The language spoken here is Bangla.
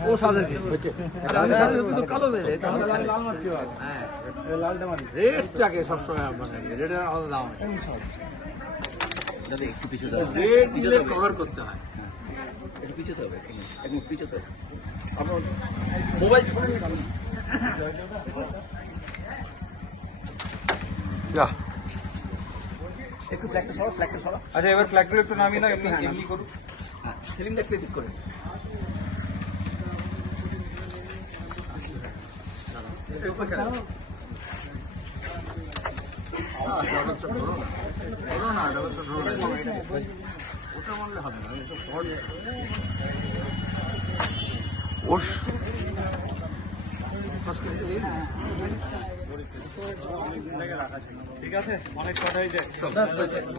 ও হ্যাঁ সবসময় মানে রেডের আলাদা দাম আছে একটু কভার করতে হয় একটু পিছিয়ে দাও মোবাইল একটু ফ্ল্যাগটা সরা ফ্ল্যাগটা সরা আচ্ছা এবার ফ্ল্যাগগুলো একটু নামিয়ে না এমনি এমনি করুন হ্যাঁ করে। ডাবল শট ধরো না ওটা মারলে হবে না ঠিক আছে? অনেক কথা হয়েছে